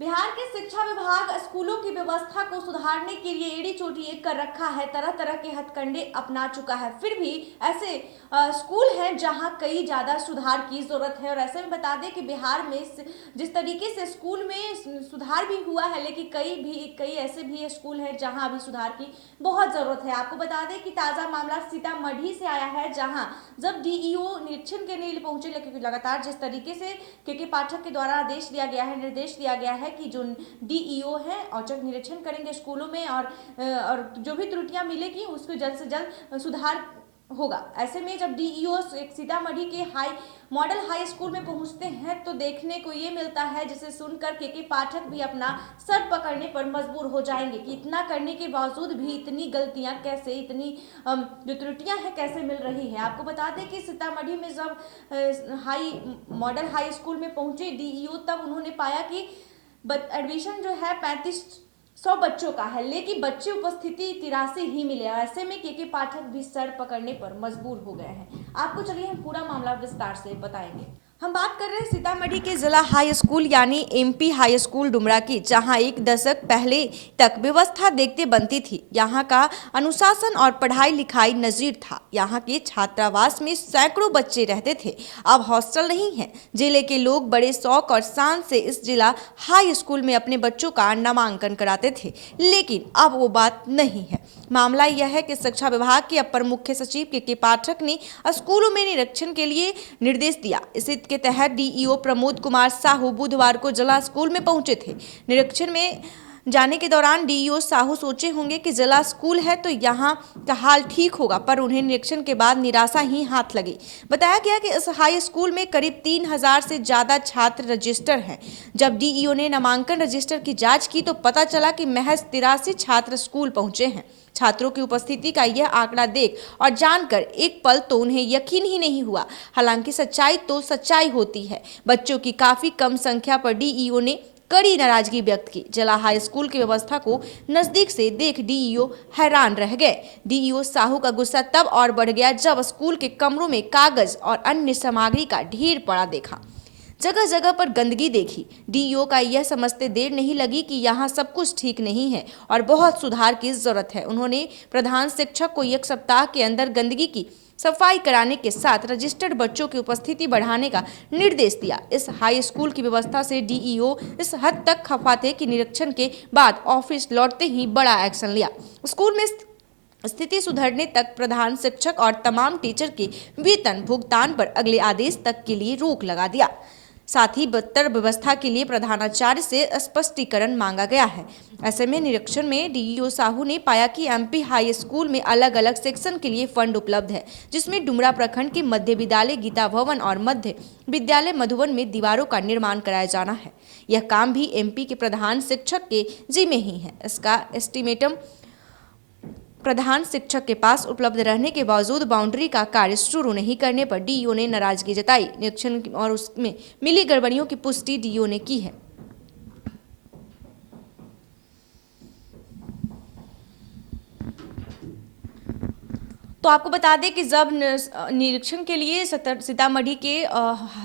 बिहार के शिक्षा विभाग स्कूलों की व्यवस्था को सुधारने के लिए एड़ी चोटी एक कर रखा है, तरह तरह के हथकंडे अपना चुका है। फिर भी ऐसे स्कूल हैं जहां कई ज़्यादा सुधार की ज़रूरत है। और ऐसे में बता दें कि बिहार में जिस तरीके से स्कूल में सुधार भी हुआ है, लेकिन कई ऐसे भी स्कूल हैं जहां अभी सुधार की बहुत ज़रूरत है। आपको बता दें कि ताज़ा मामला सीतामढ़ी से आया है, जहाँ जब डीईओ निरीक्षण के लिए पहुंचे, लेकिन लगातार जिस तरीके से के पाठक के द्वारा निर्देश दिया गया है कि जो डीईओ है औचक निरीक्षण करेंगे स्कूलों में, और जो भी त्रुटियां मिलेगी उसको जल्द से जल्द सुधार होगा। ऐसे में जब डीईओ सीतामढ़ी के मॉडल हाई स्कूल में पहुंचते हैं तो देखने को ये मिलता है, जिसे सुनकर के पाठक भी अपना सर पकड़ने पर मजबूर हो जाएंगे कि इतना करने के बावजूद भी इतनी गलतियां कैसे, इतनी जो त्रुटियां हैं कैसे मिल रही है। आपको बता दें कि सीतामढ़ी में जब मॉडल हाई स्कूल में पहुंचे डीईओ, तब उन्होंने पाया कि एडमिशन जो है 3500 बच्चों का है, लेकिन बच्चे उपस्थिति 83 ही मिले। ऐसे में के पाठक भी सर पकड़ने पर मजबूर हो गए हैं। आपको चलिए हम पूरा मामला विस्तार से बताएंगे। हम बात कर रहे हैं सीतामढ़ी के जिला हाई स्कूल यानी एमपी हाई स्कूल डुमरा की, जहां एक दशक पहले तक व्यवस्था देखते बनती थी। यहां का अनुशासन और पढ़ाई लिखाई नजीर था। यहां के छात्रावास में सैकड़ों बच्चे रहते थे। अब हॉस्टल नहीं है। जिले के लोग बड़े शौक और शान से इस जिला हाई स्कूल में अपने बच्चों का नामांकन कराते थे, लेकिन अब वो बात नहीं है। मामला यह है कि शिक्षा विभाग के अपर मुख्य सचिव के पाठक ने स्कूलों में निरीक्षण के लिए निर्देश दिया। इसी के तहत डीईओ प्रमोद कुमार साहू बुधवार को जिला स्कूल में पहुंचे थे। निरीक्षण में जाने के दौरान डीईओ साहू सोचे होंगे कि जिला स्कूल है तो यहाँ का हाल ठीक होगा, पर उन्हें निरीक्षण के बाद निराशा ही हाथ लगी। बताया गया कि इस हाई स्कूल में करीब 3000 से ज्यादा छात्र रजिस्टर हैं। जब डीईओ ने नामांकन रजिस्टर की जांच की तो पता चला कि महज 83 छात्र स्कूल पहुंचे हैं। छात्रों की उपस्थिति का यह आंकड़ा देख और जानकर एक पल तो उन्हें यकीन ही नहीं हुआ। हालांकि सच्चाई तो सच्चाई होती है। बच्चों की काफी कम संख्या पर डीईओ ने कड़ी नाराजगी व्यक्त की। जिला हाई स्कूल की व्यवस्था को नजदीक से देख डीईओ हैरान रह गए। डीईओ साहू का गुस्सा तब और बढ़ गया जब स्कूल के कमरों में कागज और अन्य सामग्री का ढेर पड़ा देखा। जगह जगह पर गंदगी देखी। डीईओ का यह समझते देर नहीं लगी कि यहाँ सब कुछ ठीक नहीं है और बहुत सुधार की जरूरत है। उन्होंने प्रधान शिक्षक को 1 सप्ताह के अंदर गंदगी की सफाई कराने के साथ रजिस्टर्ड बच्चों की उपस्थिति बढ़ाने का निर्देश दिया। इस हाई स्कूल की व्यवस्था से डीईओ इस हद तक खफा थे कि निरीक्षण के बाद ऑफिस लौटते ही बड़ा एक्शन लिया। स्कूल में स्थिति सुधरने तक प्रधान शिक्षक और तमाम टीचर के वेतन भुगतान पर अगले आदेश तक के लिए रोक लगा दिया। साथ ही बदतर व्यवस्था के लिए प्रधानाचार्य से स्पष्टीकरण मांगा गया है। ऐसे में निरीक्षण में डीईओ साहू ने पाया कि एमपी हाई स्कूल में अलग अलग सेक्शन के लिए फंड उपलब्ध है, जिसमें डुमरा प्रखंड के मध्य विद्यालय गीता भवन और मध्य विद्यालय मधुबन में दीवारों का निर्माण कराया जाना है। यह काम भी एमपी के प्रधान शिक्षक के जिम्मे ही है। इसका एस्टिमेटम प्रधान शिक्षक के पास उपलब्ध रहने के बावजूद बाउंड्री का कार्य शुरू नहीं करने पर डीईओ ने नाराजगी जताई। निरीक्षण और उसमें मिली गड़बड़ियों की पुष्टि डीईओ ने की है। तो आपको बता दें कि जब निरीक्षण के लिए सीतामढ़ी के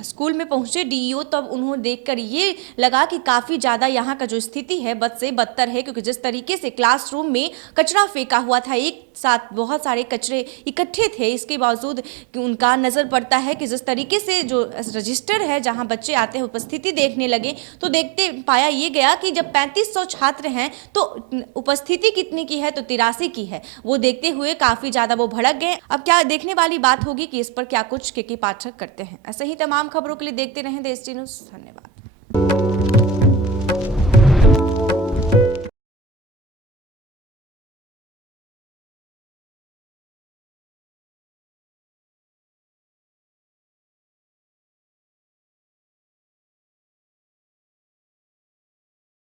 स्कूल में पहुंचे डीईओ, तब उन्होंने देखकर ये लगा कि काफ़ी ज़्यादा यहाँ का जो स्थिति है बद से बदतर है, क्योंकि जिस तरीके से क्लासरूम में कचरा फेंका हुआ था, एक साथ बहुत सारे कचरे इकट्ठे थे, इसके बावजूद उनका नज़र पड़ता है कि जिस तरीके से जो रजिस्टर है जहाँ बच्चे आते हैं उपस्थिति देखने लगे तो देखते पाया ये गया कि जब 3500 छात्र हैं तो उपस्थिति कितनी की है, तो 83 की है। वो देखते हुए काफ़ी ज़्यादा वो भड़क गए। अब क्या देखने वाली बात होगी कि इस पर क्या कुछ के पाठक करते हैं। ऐसे ही तमाम खबरों के लिए देखते रहें देश न्यूज़। धन्यवाद।